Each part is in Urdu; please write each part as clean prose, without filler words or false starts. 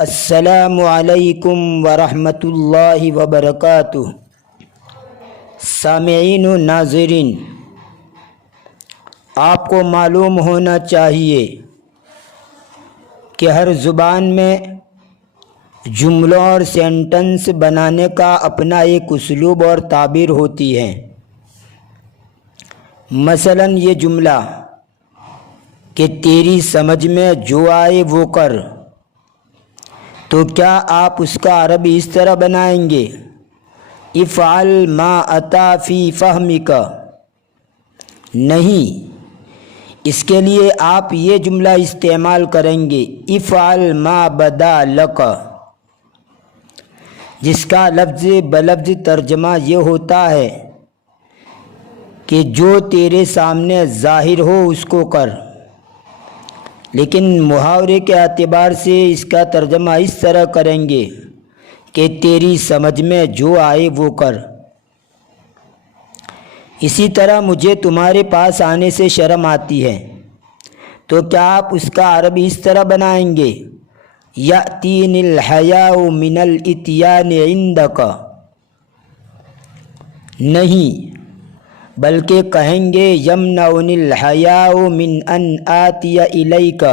السلام علیکم ورحمۃ اللہ وبرکاتہ۔ سامعین و ناظرین، آپ کو معلوم ہونا چاہیے کہ ہر زبان میں جملوں اور سینٹنس بنانے کا اپنا ایک اسلوب اور تعبیر ہوتی ہے۔ مثلا یہ جملہ کہ تیری سمجھ میں جو آئے وہ کر، تو کیا آپ اس کا عربی اس طرح بنائیں گے افعل ما اتا فی فہمک؟ نہیں، اس کے لیے آپ یہ جملہ استعمال کریں گے افعل ما بدا لک، جس کا لفظ بلفظ ترجمہ یہ ہوتا ہے کہ جو تیرے سامنے ظاہر ہو اس کو کر، لیکن محاورے کے اعتبار سے اس کا ترجمہ اس طرح کریں گے کہ تیری سمجھ میں جو آئے وہ کر۔ اسی طرح مجھے تمہارے پاس آنے سے شرم آتی ہے، تو کیا آپ اس کا عربی اس طرح بنائیں گے یأتینی الحیاء من الاتیان عندک؟ نہیں، بلکہ کہیں گے یمنعنی الحیاء من ان آتی الیک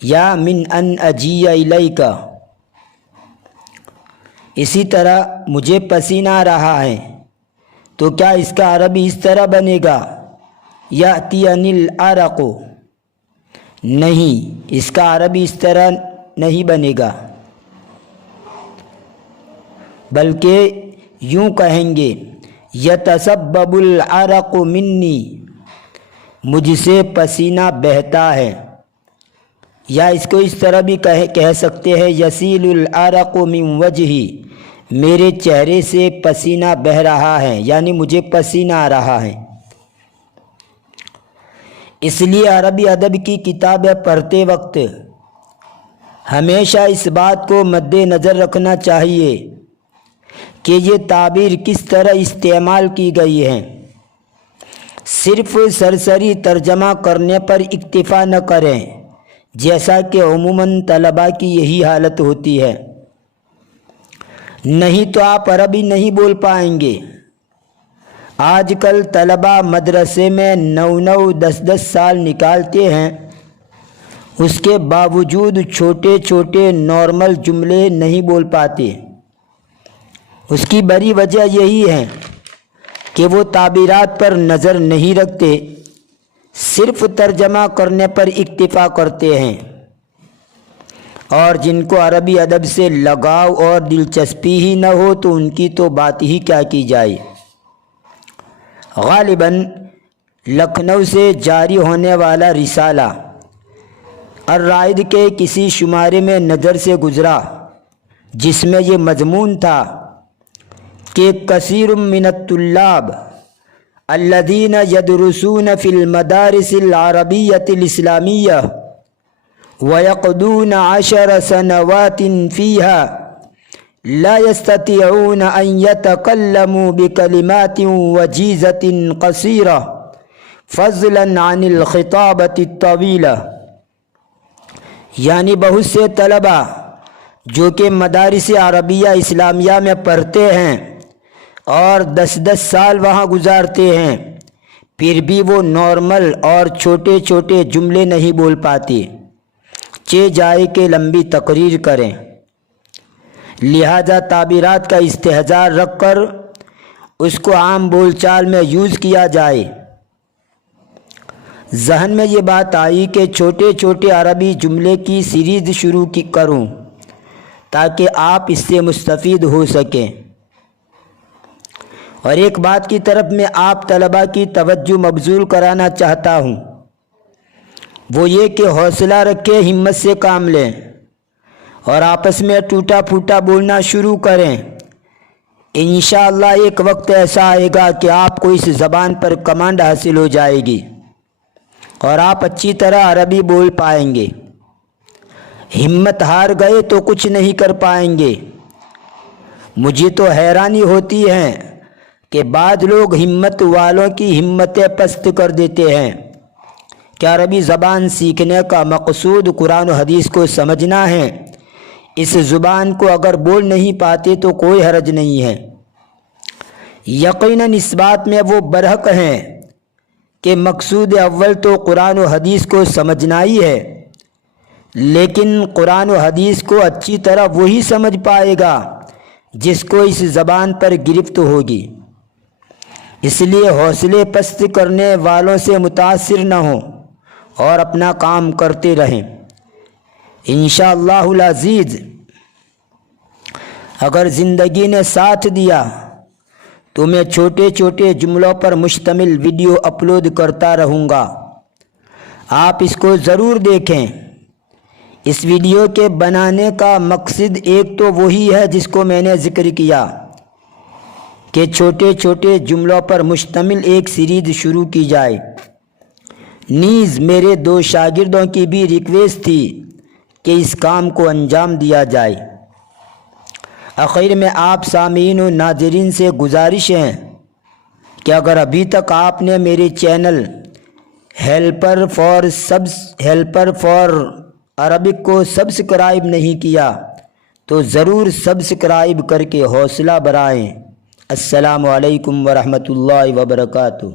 یا من ان اجی الیک۔ اسی طرح مجھے پسینہ آ رہا ہے، تو کیا اس کا عربی اس طرح بنے گا یأتینی العرق؟ نہیں، اس کا عربی اس طرح نہیں بنے گا، بلکہ یوں کہیں گے یتسبب العرق منی، مجھ سے پسینہ بہتا ہے، یا اس کو اس طرح بھی کہہ سکتے ہیں یسیل العرق من وجہی، میرے چہرے سے پسینہ بہہ رہا ہے، یعنی مجھے پسینہ آ رہا ہے۔ اس لیے عربی ادب کی کتابیں پڑھتے وقت ہمیشہ اس بات کو مد نظر رکھنا چاہیے کہ یہ تعبیر کس طرح استعمال کی گئی ہے۔ صرف سرسری ترجمہ کرنے پر اکتفا نہ کریں، جیسا کہ عموماً طلباء کی یہی حالت ہوتی ہے، نہیں تو آپ عربی نہیں بول پائیں گے۔ آج کل طلباء مدرسے میں 9 10 سال نکالتے ہیں، اس کے باوجود چھوٹے چھوٹے نارمل جملے نہیں بول پاتے۔ اس کی بڑی وجہ یہی ہے کہ وہ تعبیرات پر نظر نہیں رکھتے، صرف ترجمہ کرنے پر اکتفا کرتے ہیں، اور جن کو عربی ادب سے لگاؤ اور دلچسپی ہی نہ ہو تو ان کی تو بات ہی کیا کی جائے۔ غالباً لکھنؤ سے جاری ہونے والا رسالہ الرائد کے کسی شمارے میں نظر سے گزرا، جس میں یہ مضمون تھا کہ کثیر من الطلاب الذین یدرسون فی المدارس العربیۃ الاسلامیہ ویقضون 10 سنوات فیہا لا یستطیعون ان یتکلموا بکلمات وجیزۃ قصیرہ فضلا عن الخطابۃ الطویلہ، یعنی بہت سے طلباء جو کہ مدارس عربیہ اسلامیہ میں پڑھتے ہیں اور 10 سال وہاں گزارتے ہیں، پھر بھی وہ نارمل اور چھوٹے چھوٹے جملے نہیں بول پاتے، جائے کہ لمبی تقریر کریں۔ لہذا تعبیرات کا استحضار رکھ کر اس کو عام بول چال میں یوز کیا جائے۔ ذہن میں یہ بات آئی کہ چھوٹے چھوٹے عربی جملے کی سیریز شروع کروں تاکہ آپ اس سے مستفید ہو سکیں۔ اور ایک بات کی طرف میں آپ طلباء کی توجہ مبذول کرانا چاہتا ہوں، وہ یہ کہ حوصلہ رکھے، ہمت سے کام لیں اور آپس میں ٹوٹا پھوٹا بولنا شروع کریں۔ انشاءاللہ ایک وقت ایسا آئے گا کہ آپ کو اس زبان پر کمانڈ حاصل ہو جائے گی اور آپ اچھی طرح عربی بول پائیں گے۔ ہمت ہار گئے تو کچھ نہیں کر پائیں گے۔ مجھے تو حیرانی ہوتی ہے کہ بعض لوگ ہمت والوں کی ہمتیں پست کر دیتے ہیں، کہ عربی زبان سیکھنے کا مقصود قرآن و حدیث کو سمجھنا ہے۔ اس زبان کو اگر بول نہیں پاتے تو کوئی حرج نہیں ہے۔ یقیناً اس بات میں وہ برحق ہیں کہ مقصود اول تو قرآن و حدیث کو سمجھنا ہی ہے، لیکن قرآن و حدیث کو اچھی طرح وہی سمجھ پائے گا جس کو اس زبان پر گرفت ہوگی۔ اس لیے حوصلے پست کرنے والوں سے متاثر نہ ہوں اور اپنا کام کرتے رہیں۔ انشاءاللہ العزیز اگر زندگی نے ساتھ دیا تو میں چھوٹے چھوٹے جملوں پر مشتمل ویڈیو اپلوڈ کرتا رہوں گا، آپ اس کو ضرور دیکھیں۔ اس ویڈیو کے بنانے کا مقصد ایک تو وہی ہے جس کو میں نے ذکر کیا کہ چھوٹے چھوٹے جملوں پر مشتمل ایک سیریز شروع کی جائے۔ نیز میرے 2 شاگردوں کی بھی ریکویسٹ تھی کہ اس کام کو انجام دیا جائے۔ آخر میں آپ سامعین و ناظرین سے گزارش ہے کہ اگر ابھی تک آپ نے میرے چینل ہیلپر فار عربک کو سبسکرائب نہیں کیا تو ضرور سبسکرائب کر کے حوصلہ بڑھائیں۔ السلام علیکم ورحمۃ اللہ وبرکاتہ۔